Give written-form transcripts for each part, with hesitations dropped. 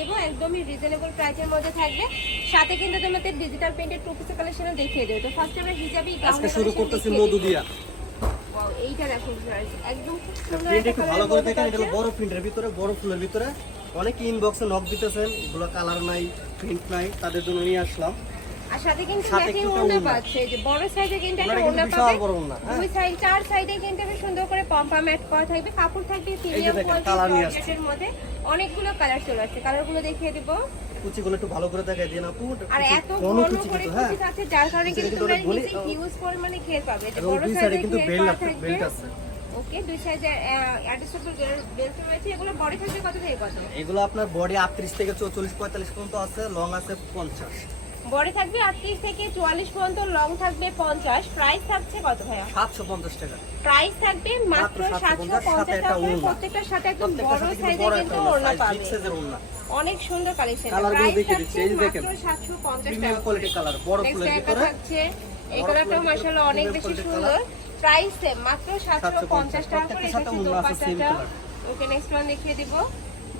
দেবো একদমই রিজনেবল প্রাইসের মধ্যে থাকবে। সাথে কিন্তু তোমাদের ডিজিটাল প্রিন্টের টু পিসের কালেকশনও দেখিয়ে দেবো। তো ফার্স্ট আমরা হিজাবি আজকে শুরু করতেছি মধু দিয়া। ওয়াও, এইটা দেখো গাইস, একদম খুব সুন্দর প্রিন্ট একটু ভালো করে দেখেন। এটা আছে। হলো বড় প্রিন্টের ভিতরে, বড় ফুলের ভিতরে। অনেক ইনবক্সে নক দিতেছেন, এগুলো কালার নাই, প্রিন্ট নাই, তাদের জন্য নিয়ে আসলাম। আর সাথে কিন্তু সাথে ম্যাচিং কিন্তু ওড়না ওড়না। পাচ্ছে, যে বড় সাইজে কিন্তু একটা ওড়নাটা ওড়না কিন্তু বিশাল পাবে। বড় ওড়না, হ্যাঁ। দুই সাইড, চার সাইডে কিন্তু বেশ সুন্দর করে পম্পা ম্যাট করা থাকবে। কাপড় থাকবে প্রিমিয়াম দেখেন, কালার নিয়ে আসছে। কোয়ালিটির মধ্যে। অনেকগুলো কালার চলে আসছে, কালারগুলো দেখিয়ে দিব। কুচিগুলো একটু ভালো করে দেখাই দিন আপু। আর এত ঘন ঘন কুচি করে কিন্তু, হ্যাঁ। কুচি থাকছে, যার কারণে কিন্তু কুচিটা তোমরা কিন্তু অনেক নিচে হিউজ পরিমাণে ঘের পাবে। যে এবং বড় দুই সাইডে সাইজে কিন্তু ঘের বেল্ট পাওয়া আছে, থাকবে। বেল্ট আছে। ওকে, দুই সাইজে অ্যাডজাস্টেবল বেল্ট রয়েছে। এগুলো বডি থাকবে কত থেকে কত? এগুলো আপনার বডি 38 থেকে 44 45 পর্যন্ত আছে, লং আছে 50। বডি থাকবে 38 থেকে 44 পর্যন্ত, লং থাকবে 50। প্রাইস থাকছে কত ভাইয়া? 750 টাকা। প্রাইস থাকবে মাত্র 750 টাকা করে। প্রত্যেকটার সাথে একদম বড় সাইজে কিন্তু ওড়না পাবে। অনেক সুন্দর কালেকশন। কালারগুলো প্রাইস দেখিয়ে দিচ্ছি, থাকছে এই যে দেখেন। মাত্র 750 প্রিমিয়াম টাকা। কোয়ালিটি কালার, বড় ফুলের নেক্সট একটা ভিতরে। থাকছে, এই কালারটাও মাশাআল্লাহ অনেক বেশি সুন্দর। প্রাইস সেম, মাত্র 750 টাকা করে। প্রত্যেকটার এটা সাথে হচ্ছে ওড়না আছে, same দোপাট্টাটা। color। ওকে, নেক্সট ওয়ান দেখিয়ে দিব।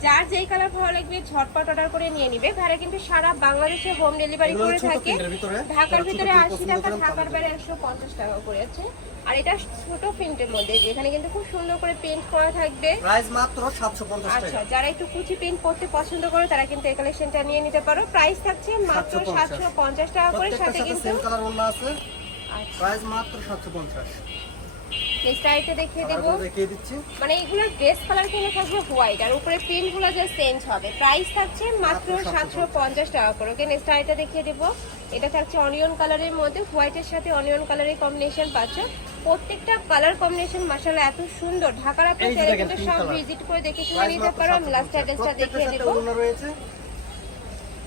যার যেই কালার ভালো লাগবে ঝটপট অর্ডার করে নিয়ে নিবে। ভাড়া কিন্তু সারা বাংলাদেশে হোম ডেলিভারি এগুলো করে ছোট থাকে। প্রিন্টের ভিতরে, ঢাকার যারা ছোট ভিতরে print 80 পছন্দ টাকা, করেন ঢাকার তাদের বাইরে 150 টাকা করে আছে। আর এটা ছোট প্রিন্টের মধ্যে, যেখানে কিন্তু খুব সুন্দর করে পেইন্ট করা থাকবে। প্রাইস মাত্র 750 আচ্ছা, টাকা। যারা একটু কুচি প্রিন্ট করতে পছন্দ করে তারা কিন্তু এই কালেকশনটা নিয়ে নিতে পারো। প্রাইস থাকছে মাত্র 750 টাকা করে। প্রত্যেকটার সাথে সাথে কিন্তু সেম কালার ওড়না আছে। আচ্ছা, প্রাইস মাত্র 750। নেক্সট আইটে দেখিয়ে দেব। কালারগুলো দেখিয়ে দিচ্ছি। মানে এগুলোর বেস কালার কিন্তু থাকবে হোয়াইট, আর উপরে প্রিন্ট গুলো জাস্ট চেঞ্জ হবে। প্রাইস থাকছে মাত্র 750 টাকা করে। ওকে, নেক্সট আইটা দেখিয়ে দেব। এটা থাকছে অনিয়ন কালারের মধ্যে, হোয়াইটের সাথে অনিয়ন কালারের কম্বিনেশন পাচ্ছ। প্রত্যেকটা কালার কম্বিনেশন মাশাআল্লাহ এত সুন্দর। ঢাকার এই আপনারা যে চাইলে দেখেন, কিন্তু pink সব color। ভিজিট করে দেখে শুনে প্রাইস নিতে মাত্র পারো। আমি লাস্ট 750। অ্যাড্রেসটা দেখিয়ে প্রত্যেকটার দেব। সাথে ওড়না রয়েছে।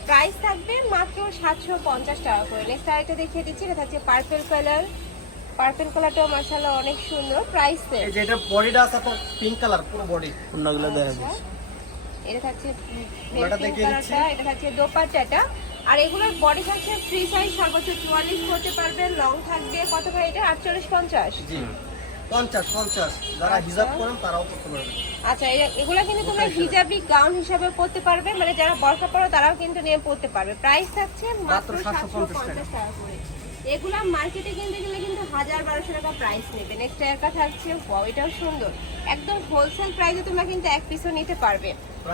প্রাইস থাকবে মাত্র 750 টাকা করে। নেক্সট আইটা দেখিয়ে দিচ্ছি। এটা থাকছে পার্পল কালার। পার্পল কালারটাও মাশাআল্লাহ অনেক সুন্দর। Price same. এই যে এটা বডিটা আছে আপনার পিঙ্ক কালার, পুরো বডি। ওড়নাগুলো দেখা যাচ্ছে। এটা থাকছে ওটা পিঙ্ক দেখিয়ে কালারটা, এটা থাকছে দোপাট্টাটা। আর এগুলোর বডি থাকছে ফ্রি সাইজ, সর্বোচ্চ 44 করতে পারবে। লং থাকবে কত ভাই এটা? 48 50। জি 50 50। যারা আচ্ছা। হিজাব করেন তারাও করতে পারবে। আচ্ছা, এগুলো কিন্তু তোমরা হিজাবি গাউন হিসাবে পরতে পারবে। মানে যারা বর্ষা পরো তারাও কিন্তু নিয়ে পরতে পারবে। প্রাইস থাকছে মাত্র 750 টাকা করে। এগুলা মার্কেটে কিনতে গেলে কিন্তু 1000-1200 টাকা প্রাইস নেবে। নেক্সট একটা থাকছে, ওয়াও, এটাও সুন্দর। একদম হোলসেল প্রাইসে তোমরা কিন্তু এক পিসও নিতে পারবে।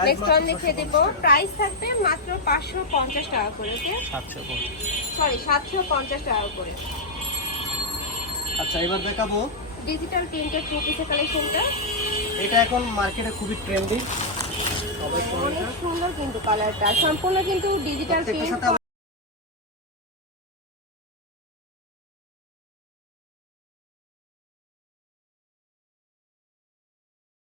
নেক্সট ওয়ান লিখে দেব। প্রাইস থাকবে মাত্র 550 টাকা করে। ওকে, 750 টাকা করে। আচ্ছা, এবার দেখাবো। ডিজিটাল প্রিন্টের টু পিসের কালেকশনটা এটা এখন মার্কেটে খুবই ট্রেন্ডি। সবাই পরে অনেক এটা। সুন্দর কিন্তু কালারটা, সম্পূর্ণ কিন্তু ডিজিটাল প্রত্যেকটার প্রিন্ট সাথে আবার